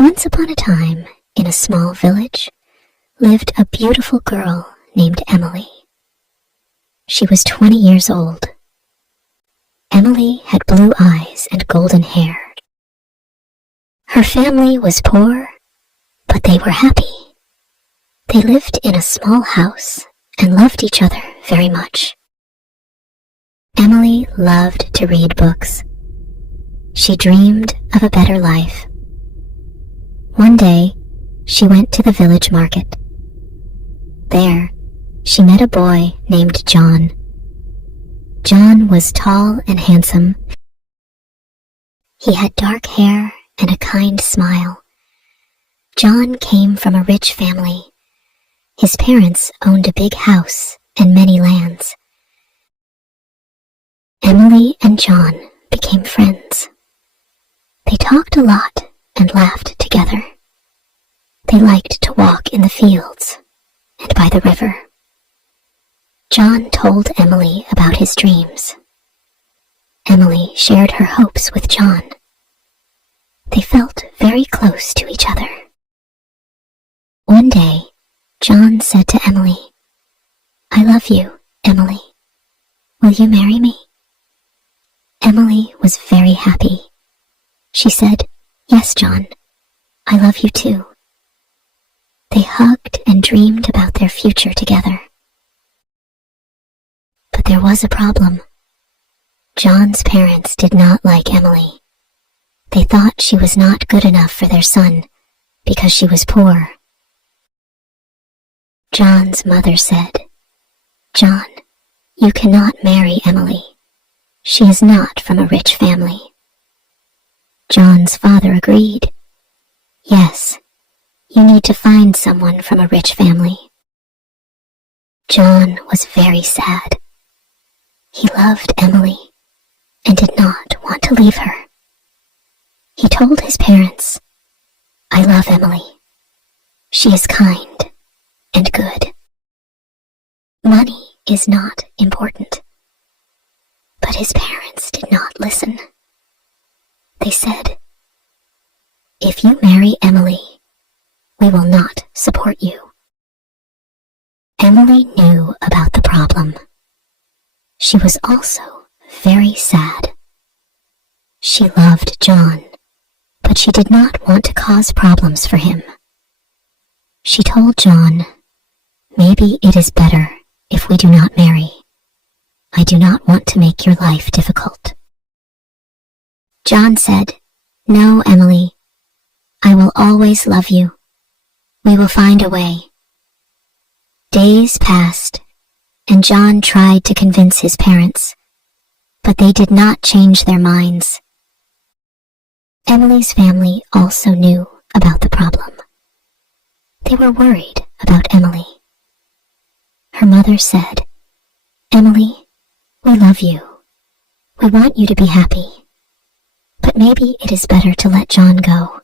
Once upon a time, in a small village, lived a beautiful girl named Emily. She was 20 years old. Emily had blue eyes and golden hair. Her family was poor, but they were happy. They lived in a small house and loved each other very much. Emily loved to read books. She dreamed of a better life. One day, she went to the village market. There, she met a boy named John. John was tall and handsome. He had dark hair and a kind smile. John came from a rich family. His parents owned a big house and many lands. Emily and John became friends. They talked a lot and laughed together. They liked to walk in the fields and by the river. John told Emily about his dreams. Emily shared her hopes with John. They felt very close to each other. One day, John said to Emily, "I love you, Emily. Will you marry me?" Emily was very happy. She said, "Yes, John, I love you too." They hugged and dreamed about their future together. But there was a problem. John's parents did not like Emily. They thought she was not good enough for their son because she was poor. John's mother said, "John, you cannot marry Emily. She is not from a rich family." John's father agreed. "Yes, you need to find someone from a rich family." John was very sad. He loved Emily and did not want to leave her. He told his parents, "I love Emily. She is kind and good. Money is not important." But his parents did not listen. They said, "If you marry Emily, we will not support you." Emily knew about the problem. She was also very sad. She loved John, but she did not want to cause problems for him. She told John, "Maybe it is better if we do not marry. I do not want to make your life difficult." John said, "No, Emily. I will always love you. We will find a way." Days passed, and John tried to convince his parents, but they did not change their minds. Emily's family also knew about the problem. They were worried about Emily. Her mother said, "Emily, we love you. We want you to be happy. But maybe it is better to let John go."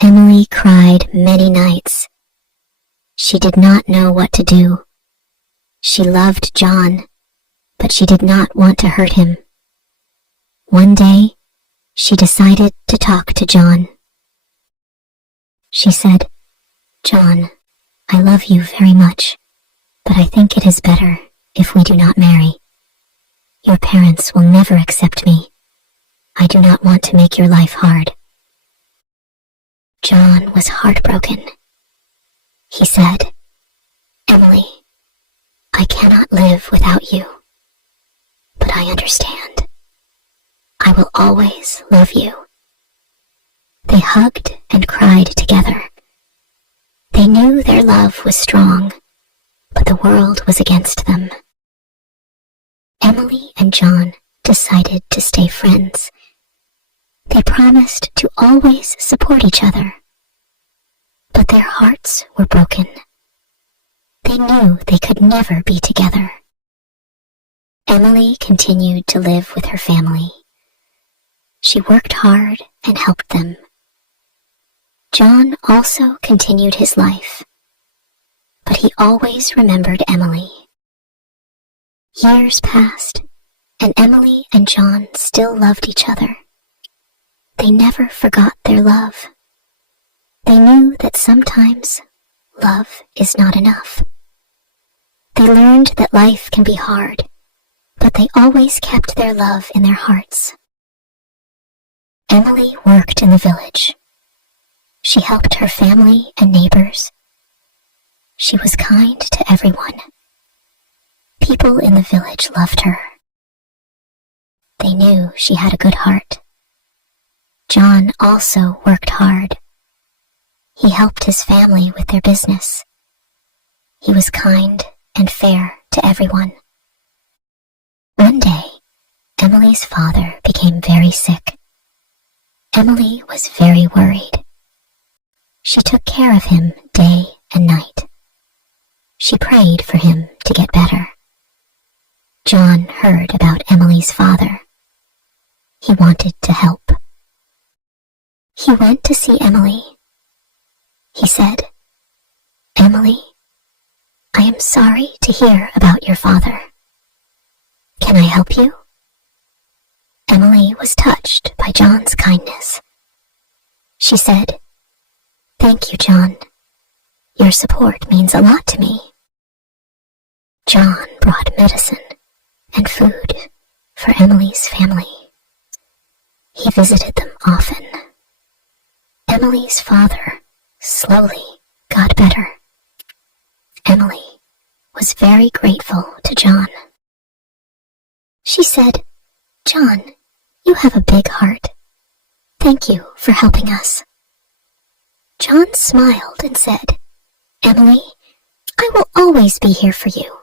Emily cried many nights. She did not know what to do. She loved John, but she did not want to hurt him. One day, she decided to talk to John. She said, "John, I love you very much, but I think it is better if we do not marry. Your parents will never accept me. I do not want to make your life hard." John was heartbroken. He said, "Emily, I cannot live without you, but I understand. I will always love you." They hugged and cried together. They knew their love was strong, but the world was against them. Emily and John decided to stay friends. They promised to always support each other. But their hearts were broken. They knew they could never be together. Emily continued to live with her family. She worked hard and helped them. John also continued his life, but he always remembered Emily. Years passed, and Emily and John still loved each other. they never forgot their love. They knew that sometimes love is not enough. They learned that life can be hard, but they always kept their love in their hearts. Emily worked in the village. She helped her family and neighbors. She was kind to everyone. People in the village loved her. They knew she had a good heart. John also worked hard. He helped his family with their business. He was kind and fair to everyone. One day, Emily's father became very sick. Emily was very worried. She took care of him day and night. She prayed for him to get better. John heard about Emily's father. He wanted to help. He went to see Emily. He said, "Emily, I am sorry to hear about your father. Can I help you?" Emily was touched by John's kindness. She said, "Thank you, John. Your support means a lot to me." John brought medicine and food for Emily's family. He visited them often. Emily's father slowly got better. Emily was very grateful to John. She said, "John, you have a big heart. Thank you for helping us." John smiled and said, "Emily, I will always be here for you."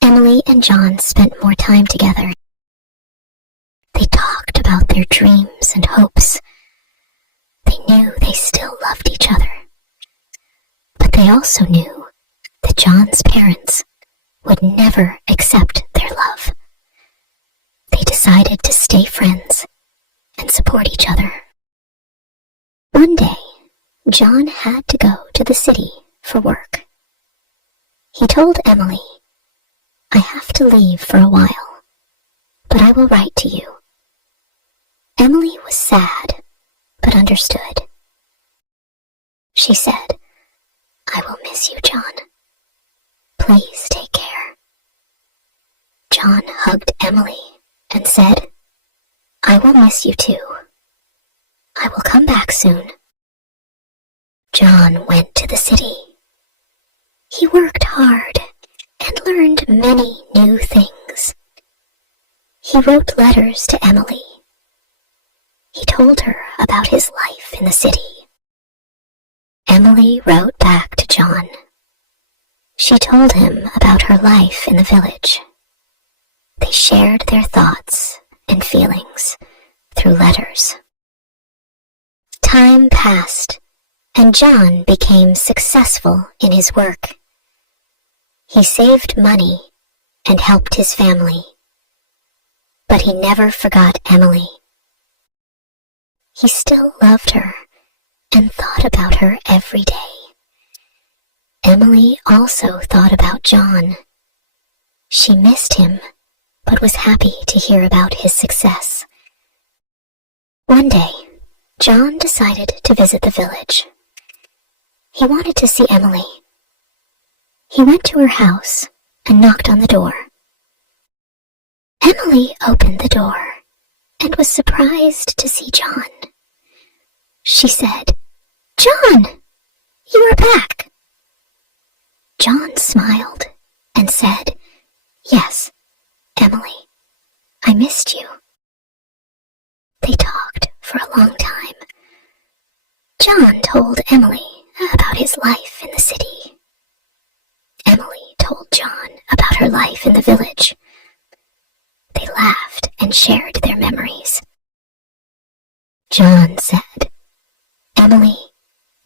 Emily and John spent more time together. They talked about their dreams and hopes. They knew they still loved each other. But they also knew that John's parents would never accept their love. They decided to stay friends and support each other. One day, John had to go to the city for work. He told Emily, "I have to leave for a while, but I will write to you." Emily was sad, but understood. She said, "I will miss you, John. Please take care." John hugged Emily and said, "I will miss you too. I will come back soon." John went to the city. He worked hard and learned many new things. He wrote letters to Emily. He told her about his life in the city. Emily wrote back to John. She told him about her life in the village. They shared their thoughts and feelings through letters. Time passed, and John became successful in his work. He saved money and helped his family. But he never forgot Emily. He still loved her and thought about her every day. Emily also thought about John. She missed him, but was happy to hear about his success. One day, John decided to visit the village. He wanted to see Emily. He went to her house and knocked on the door. Emily opened the door and was surprised to see John. She said, "John, you are back." John smiled and said, "Yes, Emily, I missed you." They talked for a long time. John told Emily about his life in the city. Emily told John about her life in the village. They laughed and shared their memories. John said, "Emily,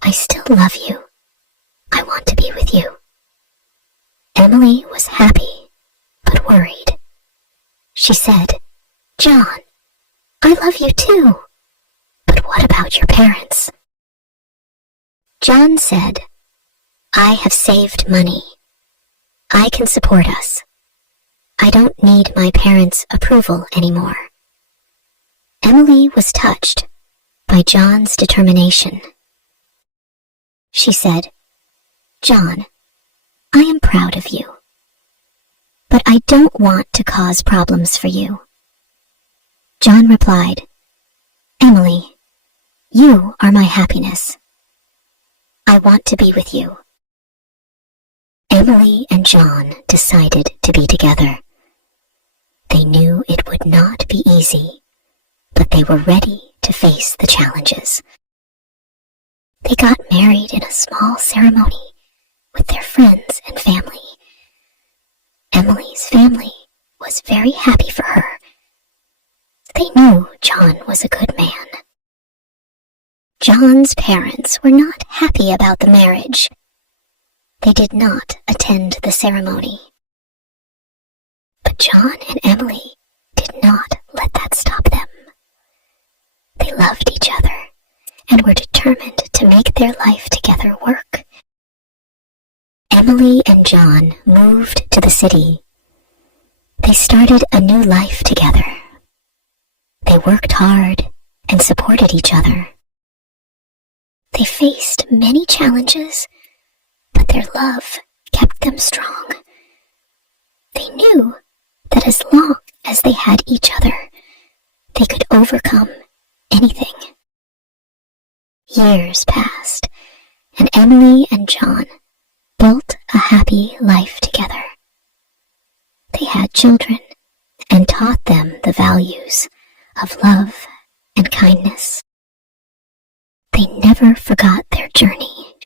I still love you. I want to be with you." Emily was happy, but worried. She said, "John, I love you too. But what about your parents?" John said, "I have saved money. I can support us. I don't need my parents' approval anymore." Emily was touched by John's determination. She said, "John, I am proud of you, but I don't want to cause problems for you." John replied, "Emily, you are my happiness. I want to be with you." Emily and John decided to be together. They knew it would not be easy, but they were ready to face the challenges. They got married in a small ceremony with their friends and family. Emily's family was very happy for her. They knew John was a good man. John's parents were not happy about the marriage. They did not attend the ceremony. But John and Emily did not let that stop them. They loved each other and were determined to make their life together work. Emily and John moved to the city. They started a new life together. They worked hard and supported each other. They faced many challenges, but their love kept them strong. They knew that as long as they had each other, they could overcome anything. Years passed, and Emily and John built a happy life together. They had children and taught them the values of love and kindness. They never forgot their journey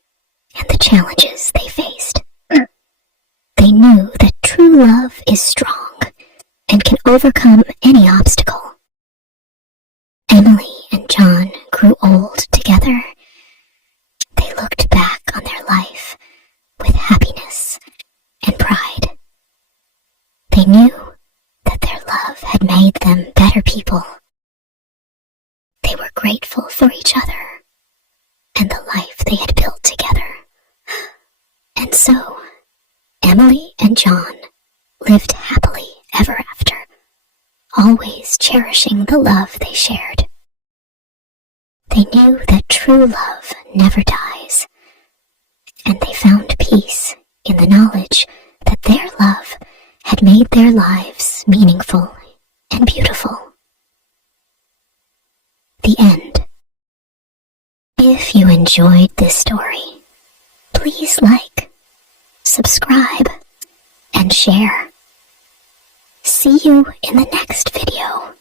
and the challenges they faced. They knew that true love is strong and can overcome any obstacle. Emily and John grew old together. They looked back on their life with happiness and pride. They knew that their love had made them better people. They were grateful for each other and the life they had built together. And so, Emily and John lived happily ever after, always cherishing the love they shared. They knew that true love never dies, and they found peace in the knowledge that their love had made their lives meaningful and beautiful. The end. If you enjoyed this story, please like, subscribe, and share. See you in the next video.